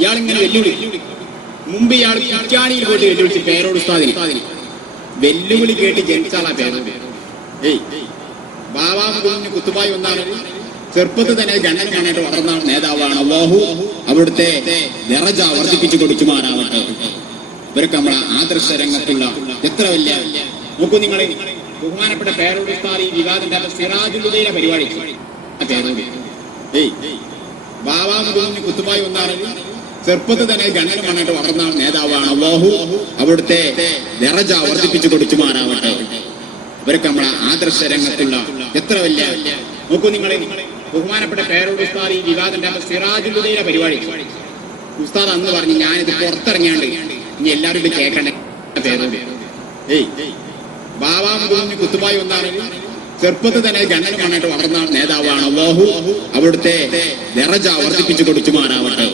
ഇയാളിങ്ങനെ വെല്ലുവിളി. മുമ്പ് ഇയാൾ കുറ്റാണിയിൽ പോയിട്ട് വെല്ലുവിളിച്ച് പേരോട് ഉസ്താദിന്. വെല്ലുവിളി കേട്ട് ജനിച്ചാളാ പേര്. ബാബാമുദ്ദീന് കുത്തുബായി ഒന്നാണ്. ചെറുപ്പത്തിൽ തന്നെ ഗണ്ണന് മണ്ണായിട്ട് വളർന്ന നേതാവാണ്. അല്ലാഹു അവിടുത്തെ ദറജ വർദ്ധിപ്പിച്ചു കൊടുക്കുമാറാവട്ടെ. ഇവരൊക്കെ നമ്മളെ ആദർശ രംഗത്തുള്ള എത്ര വലിയ നോക്കൂ നിങ്ങൾ. ബഹുമാനപ്പെട്ട പേരോട് ഉസ്താദ് ഈ വിവാദിന്റെ സിറാജുലുദയുടെ പരിപാടി പേരോട് ബാബാമുദ്ദീന് കുത്തുബായി ഒന്നാണ്. ചെറുപ്പത്തിൽ തന്നെ ഗണ്ണന് മണ്ണായിട്ട് വളർന്ന നേതാവാണ്. അല്ലാഹു അവിടുത്തെ ദറജ വർദ്ധിപ്പിച്ചു കൊടുക്കുമാറാവട്ടെ. ഇവരൊക്കെ നമ്മളെ ആദർശ രംഗത്തുള്ള എത്ര വലിയ നോക്കൂ നിങ്ങൾ. ബഹുമാനപ്പെട്ട പേരോട് ഉസ്താദ് ഈ വിവാദിന്റെ സിറാജുലുദയുടെ പരിപാടി ഉസ്താദ് അന്ന് പറഞ്ഞു, ഞാനിത് പുറത്തിറങ്ങിയാണ്ട് ഇനി എല്ലാവരും ഇത് കേൾക്കണ്ടേ. പേരോട് ബാബാമുദ്ദീന് കുത്തുബായി ഒന്നാണ്. ചെറുപ്പത്തിൽ തന്നെ ഗണ്ണന് മണ്ണായിട്ട് വളർന്ന നേതാവാണ്. അല്ലാഹു അവിടുത്തെ ദറജ വർദ്ധിപ്പിച്ചു കൊടുക്കുമാറാവട്ടെ.